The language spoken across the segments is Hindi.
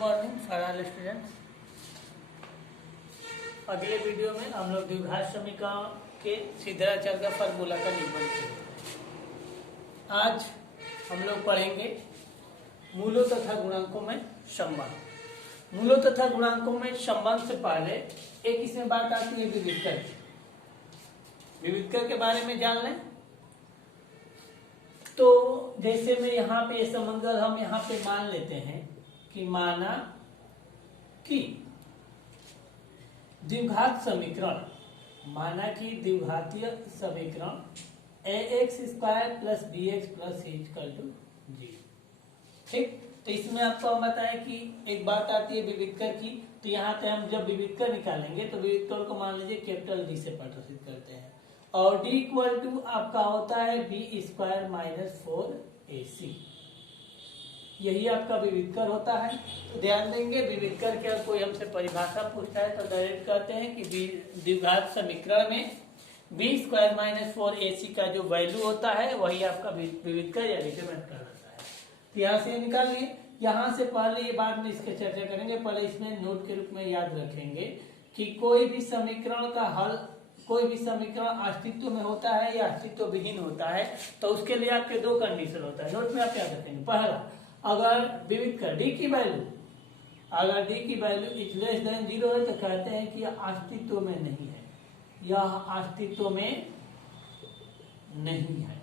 Morning for all students. अगले वीडियो में हम लोग द्विघात समीकरण के सीधाचल का फार्मूला का निरूपण करेंगे। आज हम लोग पढ़ेंगे मूलों तथा गुणांकों में संबंध। मूलों तथा गुणांकों में संबंध से पहले एक इसमें बात आती है विविधकर की। विविधकर के बारे में जान लें तो जैसे मैं यहाँ पे संबंध हम यहाँ पे मान लेते हैं कि माना कि द्विघात समीकरण, माना कि द्विघातीय समीकरण ax² plus bx plus c equal to 0। ठीक, तो इसमें आपको हम बताया कि एक बात आती है विविधकर की। तो यहाँ पे हम जब विविधकर निकालेंगे तो विविधकर को मान लीजिए कैपिटल D से प्रदर्शित करते हैं और D इक्वल टू आपका होता है b² माइनस 4ac। यही आपका विविधकर होता है। तो ध्यान देंगे विविधकर क्या कोई हमसे परिभाषा पूछता है तो डायरेक्ट कहते हैं कि द्विघात समीकरण में b² माइनस 4ac का जो वैल्यू होता है वही आपका विविधकर या डिटरमिनेंट कहलाता है। तो यहाँ से निकाल लिए। यहाँ से पहले ये बाद में इसके चर्चा करेंगे, पहले इसमें नोट के रूप में याद रखेंगे कि कोई भी समीकरण का हल, कोई भी समीकरण अस्तित्व में होता है या अस्तित्व विहीन होता है तो उसके लिए आपके दो कंडीशन होता है। नोट में आप याद रखेंगे, पहला अगर विविधकर d की वैल्यू, अगर d की वैल्यू इज लेस देन 0 है तो कहते हैं कि यह अस्तित्व में नहीं है, यह अस्तित्व में नहीं है।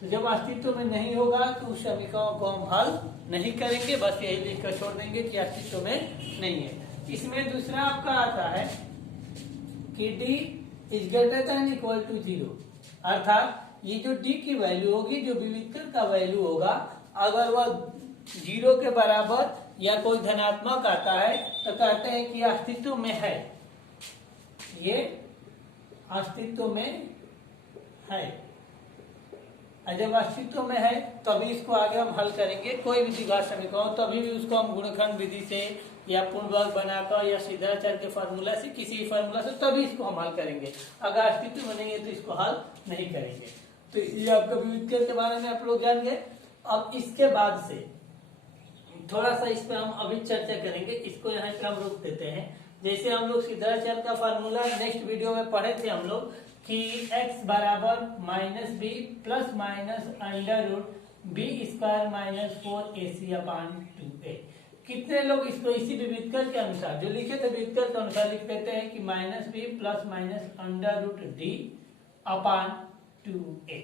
तो जब अस्तित्व में नहीं होगा तो उस समीकरण को हम हल नहीं करेंगे, बस यही लिखकर छोड़ देंगे कि अस्तित्व में नहीं है। इसमें दूसरा आपका आता है कि d is greater than equal to 0, अर्थात ये जो d की वैल्यू होगी, जो विविधकर का वैल्यू होगा, अगर वह 0 के बराबर या कोई धनात्मक आता है तो कहते हैं कि अस्तित्व में है, ये अस्तित्व में है। जब अस्तित्व में है तभी इसको आगे हम हल करेंगे। कोई भी द्विघात समीकरण तभी भी उसको हम गुणनखंड विधि से या पूर्णवर्ग बनाकर या सीधाचल के फार्मूला से, किसी भी फार्मूला से, तभी इसको हम हल करेंगे। अगर अस्तित्व में नहीं है तो इसको हल नहीं करेंगे। तो ये आपका विविधकर के बारे में आप लोग जान गए। अब इसके बाद से थोड़ा सा इस पे हम अभी चर्चा करेंगे, इसको यहाँ पे हम रोक देते हैं। जैसे हम लोग सीधाचल का फार्मूला नेक्स्ट वीडियो में पढ़े थे हम लोग कि x बराबर minus B plus minus under root b² minus 4ac upon 2a। कितने लोग इसको इसी विविधकर के अनुसार जो लिखे थे विविधकर के अनुसार लिख देते हैं कि minus B plus minus under root d upon 2a।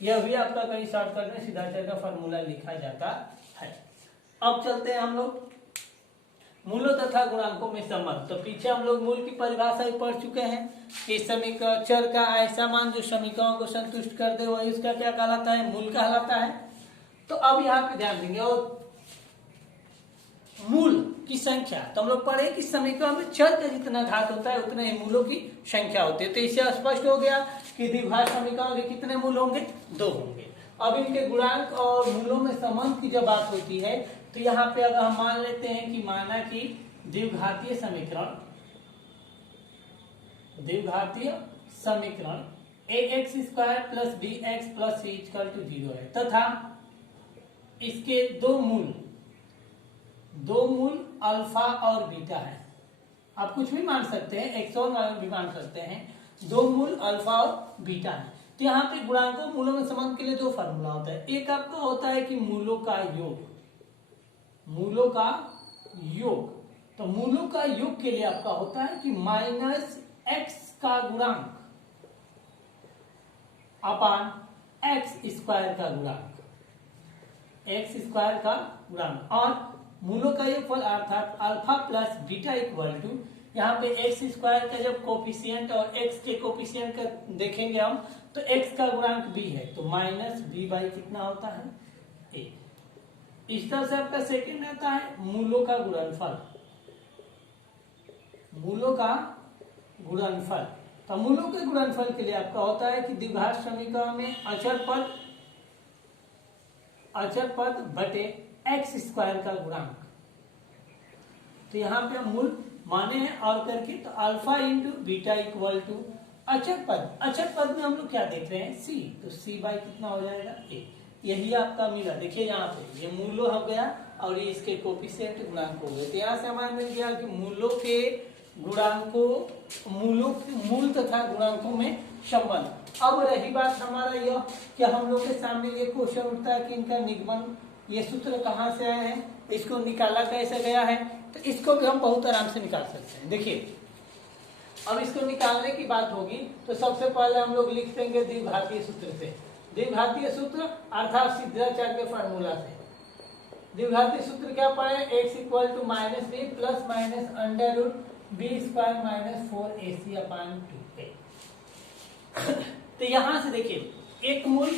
यह भी आपका कहीं शॉर्टकट में सीधाचल का फार्मूला लिखा जाता है। अब चलते हैं हम लोग मूलों तथा गुणांकों में संबंध। तो पीछे हम लोग मूल की परिभाषा भी पढ़ चुके हैं कि समीकरण चर का ऐसा मान जो समीकरणों को संतुष्ट कर दे वही उसका क्या कहलाता है, मूल कहलाता है। तो अब यहाँ पे ध्यान देंगे और मूल की संख्या, तो हम लोग पढ़े कि समीकरण में चर का जितना घात होता है उतने ही मूलों की संख्या होती है। तो इससे स्पष्ट हो गया कि द्विघात समीकरण के कितने मूल होंगे, 2 होंगे। अब इनके गुणांक और मूलों में संबंध की जब बात होती है तो यहाँ पे अगर हम मान लेते हैं कि माना कि द्विघातीय समीकरण ax² plus bx plus c equal to 0 है तथा इसके दो मूल अल्फा और बीटा है। आप कुछ भी मान सकते हैं, x और y भी मान सकते हैं, दो मूल अल्फा और बीटा है। तो यहाँ पे गुणांकों मूलों में संबंध के लिए दो फार्मूला होता है। एक आपका होता है कि मूलों का योग, मूलों का योग। तो मूलों का योग के लिए आपका होता है कि माइनस x का गुणांक अपान x² का गुणांक, x² का गुणांक। और मूलों का योगफल अर्थात alpha plus beta equal to, यहाँ पे x² का जब कोफिशिएंट और x के कोफिशिएंट का देखेंगे हम तो x का गुणांक b है तो माइनस b बाई कितना होता है, a। इस तरह से आपका सेकंड आता है मूलों का गुणनफल, मूलों का गुणनफल। तो मूलों के गुणनफल के लिए आपका होता है कि द्विघात समीकरण में अचर पद बटे x² का गुणांक। तो यहाँ पे हम मूल माने हैं और करके, तो alpha into beta equal to अचर पद में हम लोग क्या देख रहे हैं, c। तो c बाई कितना हो जाएगा, a। यही आपका मिला। देखिए यहाँ पे ये मूल हो गया और ये इसके कोफिशिएंट गुणांक हो गए। तो यहाँ से हमारा मिल गया कि मूलों के गुणांकों मूल तथा गुणांकों में संबंध। अब रही बात हमारा यह कि हम लोग के सामने ये क्वेश्चन उठता है कि इनका निगमन, ये सूत्र कहाँ से आए हैं, इसको निकाला कैसे गया है। तो इसको भी हम बहुत आराम से निकाल सकते हैं। देखिए अब इसको निकालने की बात होगी तो सबसे पहले हम लोग लिख देंगे द्विघातीय सूत्र से। द्विघातीय सूत्र अर्थात सिद्धाचार्य के फार्मूला से। द्विघातीय सूत्र क्या पाए, x equal to minus B plus minus under root B square minus 4ac upon 2a। तो यहां से देखिए एक मूल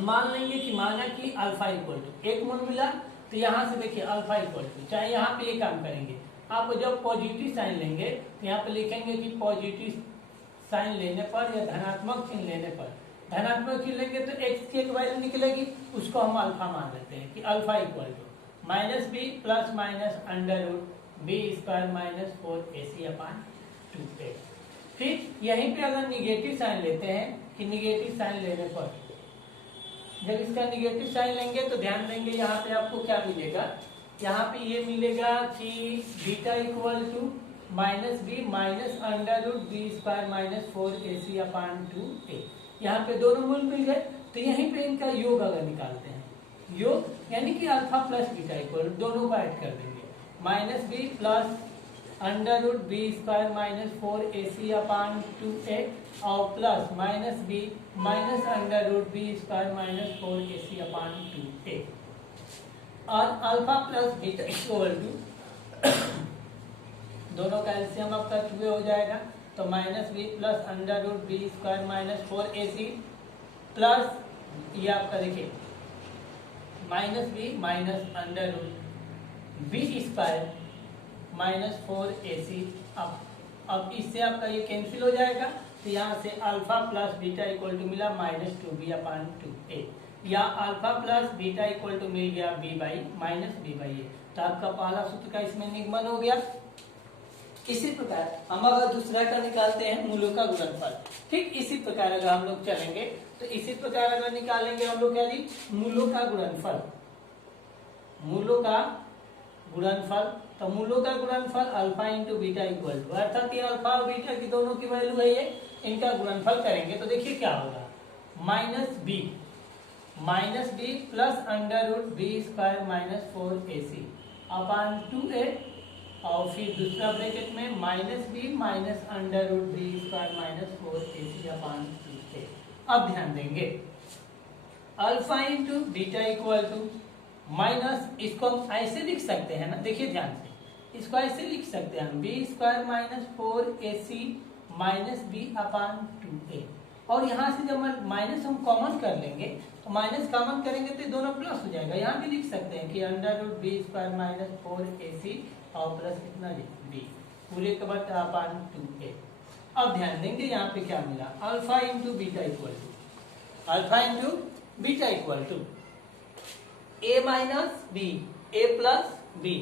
मान लेंगे कि माना कि अल्फा इक्वल टू, एक मूल मिला तो यहां से देखिए अल्फा इक्वल टू, चाहे यहाँ पे ये काम करेंगे आप जब पॉजिटिव साइन लेंगे तो यहाँ पे लिखेंगे कि पॉजिटिव साइन लेने पर या धनात्मक चिन्ह लेने पर, धनात्मक चिन्ह लेंगे तो x की एक वैल्यू निकलेगी, उसको हम अल्फा मान लेते हैं कि alpha equal to minus B plus minus under root B square minus 4ac upon 2a। फिर यहीं पे अगर निगेटिव साइन लेते हैं कि निगेटिव साइन लेने पर, जब इसका निगेटिव साइन लेंगे तो ध्यान देंगे यहाँ पे आपको क्या मिलेगा, यहाँ पे ये मिलेगा कि beta equal to minus B minus under root B square minus 4ac upon 2a। यहाँ पे दोनों मूल मिल गए तो यहीं पे इनका योग अगर निकालते हैं, योग यानी कि अल्फा प्लस बीटा इक्वल दोनों को ऐड कर देंगे, minus B plus under root B square minus 4ac upon 2a और plus minus B minus under root B square minus 4ac upon 2a और alpha plus beta equal to दोनों का एलसीएम आपका 2a हो जाएगा तो minus B plus under root B square minus 4ac plus ये आपका देखिए minus B minus under root B square minus 4ac। अब इससे आपका ये कैंसिल हो जाएगा तो यहाँ से alpha plus beta equal to मिला माइनस 2b अपॉन 2a, या alpha plus beta equal to मिल गया b by minus b by a। तो आपका पहला सूत्र का इसमें निगमन हो गया। इसी प्रकार हम अगर दूसरा का निकालते हैं मूलों का गुणनफल, ठीक इसी प्रकार अगर हम लोग चलेंगे तो इसी प्रकार अगर निकालेंगे हम लोग क्या जी, मूलों का गुणनफल, मूलों का गुणनफल। तो मूलों का गुणनफल alpha into beta equal to, अर्थात ये अल्फा और बीटा की दोनों की वैल्यू है ये, इनका गुणनफल करेंगे तो देखिए क्या होगा, minus B plus under root B square minus 4ac upon 2a और फिर दूसरा ब्रैकेट में minus B minus under root B square minus 4ac upon 2a। अब ध्यान देंगे alpha into beta equal to minus, इसको हम ऐसे लिख सकते हैं ना, देखिए ध्यान से इसको ऐसे लिख सकते हैं हम b square minus 4ac minus b upon 2a और यहाँ से जब माइनस हम कॉमन कर लेंगे तो माइनस कॉमन करेंगे तो दोनों प्लस हो जाएगा। यहाँ भी लिख सकते हैं कि under root B square minus 4ac और प्लस कितना बी पूरे के बाद अपॉन 2a। अब ध्यान देंगे यहाँ पे क्या मिला, alpha into beta equal to, alpha into beta equal to a minus B A plus B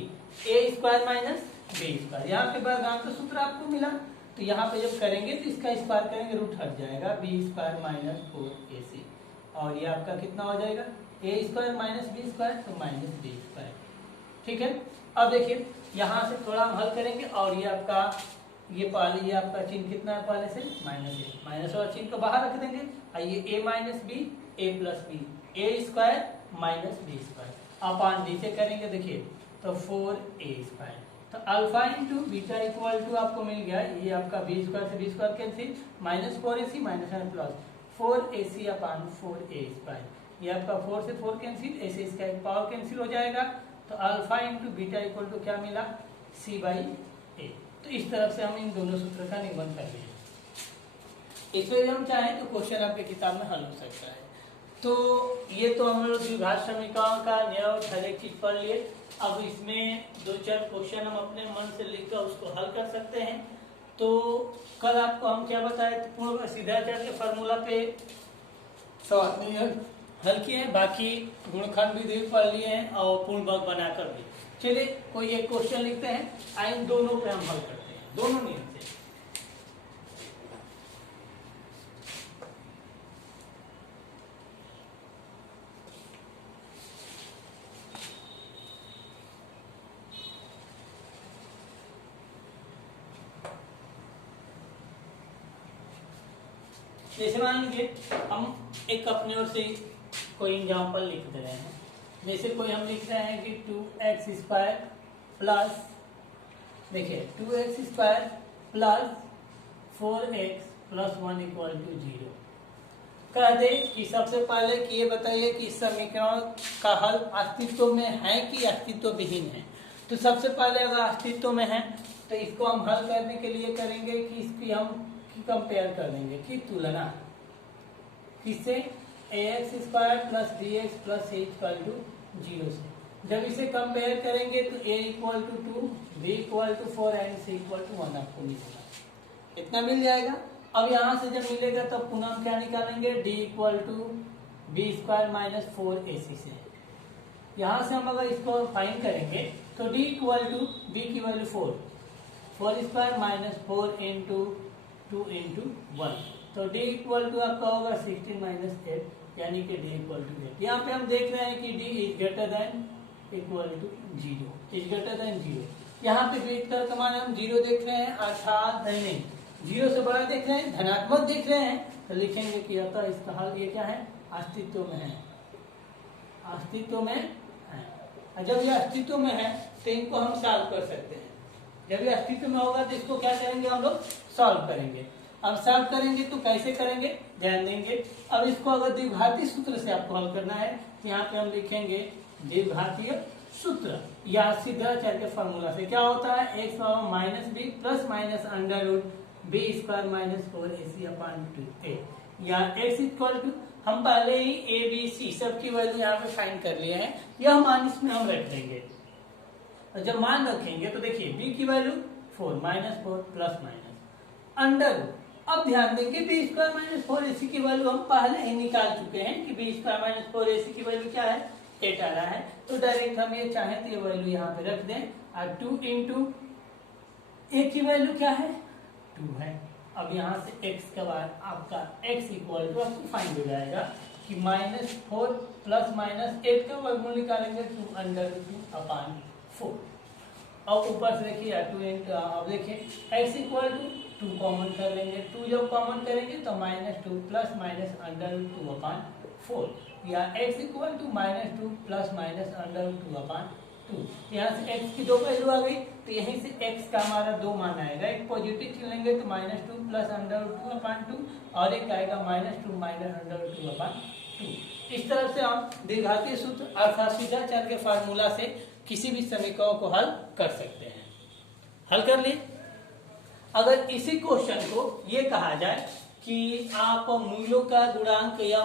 A square minus B square. यहाँ पे वर्गांक सूत्र आपको मिला तो यहाँ पे जब करेंगे तो इसका स्क्वायर करेंगे रूट हट जाएगा बी स्क्वायर माइनस 4ac और ये आपका कितना हो जाएगा ए स्क्वायर माइनस बी स्क्वायर तो माइनस बी स्क्वायर। ठीक है, अब देखिए यहाँ से थोड़ा हम हल करेंगे और ये आपका ये पहले ये आपका चिन्ह कितना है पहले से माइनस और चिन्ह को बाहर रख देंगे, आइए A minus B A plus B A square minus B square upon B से करेंगे देखिए तो 4a स्क्वायर। तो alpha into beta equal to आपको मिल गया, ये आपका बी स्क्वायर से B square cancel minus 4ac minus plus 4ac upon 4a square, ये आपका 4 से 4 कैंसिल, ऐसे इसका एक पावर कैंसिल हो जाएगा तो alpha into beta equal to क्या मिला c बाई a। तो इस तरफ से हम इन दोनों सूत्र का निबंध कर लेंगे। इसमें भी हम चाहें तो क्वेश्चन आपके किताब में हल हो सकता है। तो ये तो हम लोग द्विघात समीकरण का न्याय हर एक चीज पढ़ लिए। अब इसमें 2-4 क्वेश्चन हम अपने मन से लिखकर उसको हल कर सकते हैं। तो कल आपको हम क्या बताए, पूर्ण सिद्धाचार्य के फार्मूला पे सवाल हल किए हैं, बाकी गुणखंड भी पढ़ लिए हैं और पूर्ण वर्ग बनाकर भी। चलिए कोई एक क्वेश्चन लिखते हैं, इन दोनों पे हम हल करते हैं, दोनों नियम से। जैसे मान लीजिए हम एक अपने ओर से कोई एग्जाम्पल लिख दे रहे हैं। जैसे कोई हम लिख रहे हैं कि 2x² प्लस, देखिए 2x² plus 4x plus 1 equal to 0। कह दे कि सबसे पहले कि ये बताइए कि इस समीकरण का हल अस्तित्व में है कि अस्तित्व विहीन है। तो सबसे पहले अगर अस्तित्व में है तो इसको हम हल करने के लिए करेंगे कि इसकी हम कंपेयर कर लेंगे कि तुलना किससे, ax² plus bx plus c equal to 0 से। जब इसे कंपेयर करेंगे तो a equal to 2, b equal to 4 and c equal to 1 आपको मिलेगा। इतना मिल जाएगा। अब यहाँ से जब मिलेगा तब पुनः हम क्या निकालेंगे, d equal to b² minus 4ac से। यहाँ से हम अगर इसको फाइंड करेंगे तो d इक्वल टू b की वैल्यू 4² माइनस 4 इंटू 2 इंटू 1, तो d इक्वल टू आपका होगा 16 माइनस 8, यानी कि d इक्वल टू 8। यहाँ पे हम देख रहे हैं कि d is greater than equal to 0, is greater than 0। यहाँ पे b का मान हम 0 देख रहे हैं, अर्थात नहीं 0 से बड़ा देख रहे हैं, धनात्मक देख रहे हैं, तो लिखेंगे कि अतः इसका हल ये क्या है, अस्तित्व में है, अस्तित्व में है। जब ये अस्तित्व में है तो इनको हम सॉल्व कर सकते हैं। जब ये अस्तित्व में होगा तो इसको क्या करेंगे, हम लोग सॉल्व करेंगे। अब सॉल्व करेंगे तो कैसे करेंगे, ध्यान देंगे। अब इसको अगर द्विघातीय सूत्र से आपको हल करना है तो यहाँ पे हम लिखेंगे द्विघातीय सूत्र या सिद्धाचार्य के फॉर्मूला से। क्या होता है, x power minus B plus minus under root b² minus 4ac upon 2a, या x इक्वल टू, हम पहले ही a b c सबकी वैल्यू यहाँ पे फाइंड कर लिए हैं, यह मान इसमें हम रख देंगे। और जब मान रखेंगे तो देखिए b की value 4 minus 4 plus minus under root. अब ध्यान देंगे b² माइनस 4ac की वैल्यू हम पहले ही निकाल चुके हैं कि b² माइनस 4ac की वैल्यू क्या है, 8 आ रहा है। तो डायरेक्ट हम ये चाहें तो ये वैल्यू यहाँ पे रख दें, और 2 इंटू a की वैल्यू क्या है, 2 है। अब यहाँ से x के बाद आपका x इक्वल टू आपको फाइंड हो जाएगा कि माइनस 4 प्लस माइनस 8 का वर्गमूल निकालेंगे 2 अंडर 2 अपॉन 4। अब ऊपर से देखिए 2 इंटू, अब देखिए x इक्वल टू 2 कॉमन कर लेंगे, 2 जब कॉमन करेंगे तो minus 2 plus minus under 2 upon 4, या x equal to minus 2 plus minus under 2 upon 2। यहाँ से x की 2 वैल्यू आ गई तो यहीं से x का हमारा 2 मान आएगा। एक पॉजिटिव चलेंगे तो माइनस 2 प्लस अंडर 2 अपॉन 2, और एक आएगा माइनस 2 माइनस अंडर 2 अपॉन 2। इस तरह से हम द्विघातीय सूत्र अर्थात सिद्धाचार्य के फार्मूला से किसी भी समीकरण को हल कर सकते हैं। हल कर लिए। अगर इसी क्वेश्चन को ये कहा जाए कि आप मूलों का गुणांक या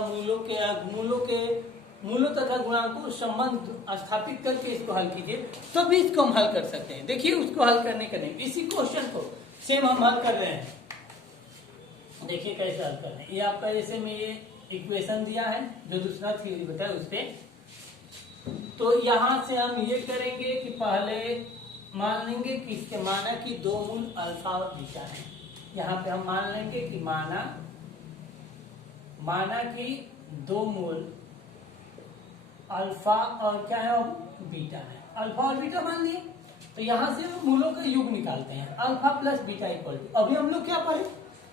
मूलों तथा गुणांकों संबंध स्थापित करके इसको हल कीजिए, तब भी इसको हम हल कर सकते हैं। देखिए उसको हल करने के लिए इसी क्वेश्चन को सेम हम हल कर रहे हैं। देखिए कैसे हल कर रहे हैं। ये आपका जैसे में ये इक्वेशन दिया है जो दूसरा थ्योरी बताया उस पे, तो यहाँ से हम ये करेंगे कि पहले मान लेंगे कि इसके माना कि 2 मूल अल्फा और बीटा है। यहाँ पे हम मान लेंगे कि माना कि 2 मूल अल्फा और क्या है, बीटा है। अल्फा और बीटा मान लिए, तो यहाँ से हम मूलों का योग निकालते हैं। Alpha plus beta equal to, अभी हम लोग क्या पढ़े,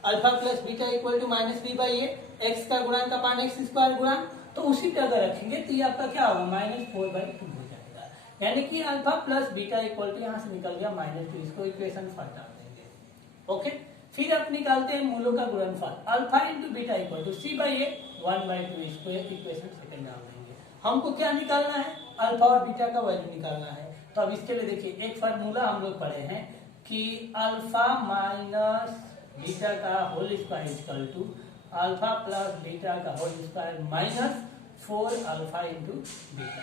alpha plus beta equal to minus B by a, x का गुणांक का पान x² गुणांक, तो उसी पे अगर रखेंगे तो ये आपका क्या होगा, -4/2 हो जाएगा। यानी कि alpha plus beta equal to यहाँ से निकल गया -2, इसको इक्वेशन 5 डाल देंगे। ओके, फिर आप निकालते हैं मूलों का गुणनफल, alpha into beta equal to c/a 1/2, इसको इक्वेशन सेकंड डाल देंगे। हमको क्या निकालना है, अल्फा और बीटा का वैल्यू निकालना है। तो अब इसके लिए देखिए एक फार्मूला हम लोग पढ़े हैं कि अल्फा माइनस बीटा का whole square equal to alpha plus beta का whole square minus 4 alpha into beta.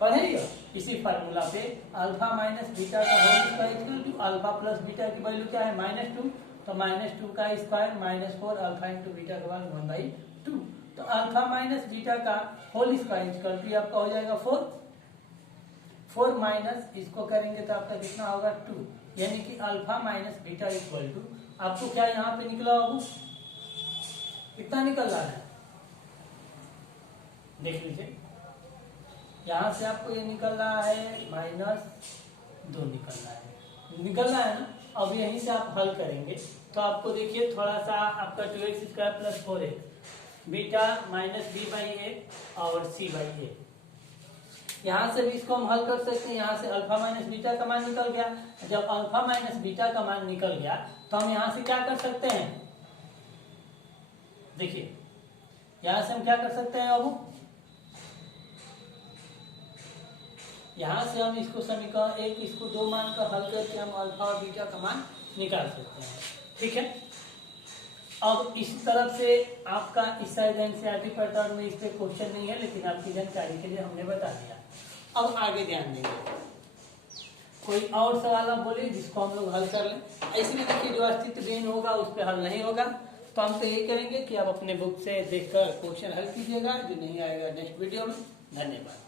पढ़ेगा इसी फार्मूला पे अल्फा माइनस बीटा का whole square equal to alpha plus beta की वैल्यू क्या है, -2, तो -2 का स्क्वायर -4 अल्फा इंटू बीटा का वैल्यू 1/2। तो अल्फा माइनस बीटा का होल स्क्वायर इक्वल टू आपका हो जाएगा 4 माइनस इसको करेंगे तो आपका कितना होगा 2, यानी कि alpha minus beta equal to आपको क्या यहाँ पे निकला होगा, कितना निकल रहा है, देख लीजिए। यहाँ से आपको ये निकल रहा है -2 निकल रहा है ना। अब यहीं से आप हल करेंगे तो आपको देखिए थोड़ा सा आपका 2x² plus 4x beta minus B by A और सी बाई ए, यहाँ से भी इसको हम हल कर सकते हैं। यहाँ से अल्फा माइनस बीटा का मान निकल गया। जब अल्फा माइनस बीटा का मान निकल गया तो हम यहाँ से क्या कर सकते हैं, देखिए यहाँ से हम क्या कर सकते हैं, अब यहाँ से हम इसको समीकरण एक इसको दो मान का हल करके हम अल्फा और बीटा का मान निकाल सकते हैं। ठीक है, अब इस तरफ से आपका इस साइड एनसीईआरटी पैटर्न में इस पे क्वेश्चन नहीं है, लेकिन आपकी जानकारी के लिए हमने बता दिया। अब आगे ध्यान देंगे, कोई और सवाल आप बोलिए जिसको हम लोग हल कर लें। ऐसे में देखिए जो अस्तित्वहीन होगा उस पर हल नहीं होगा, तो हम तो ये करेंगे कि आप अपने बुक से देखकर क्वेश्चन हल कीजिएगा, जो नहीं आएगा नेक्स्ट वीडियो में। धन्यवाद।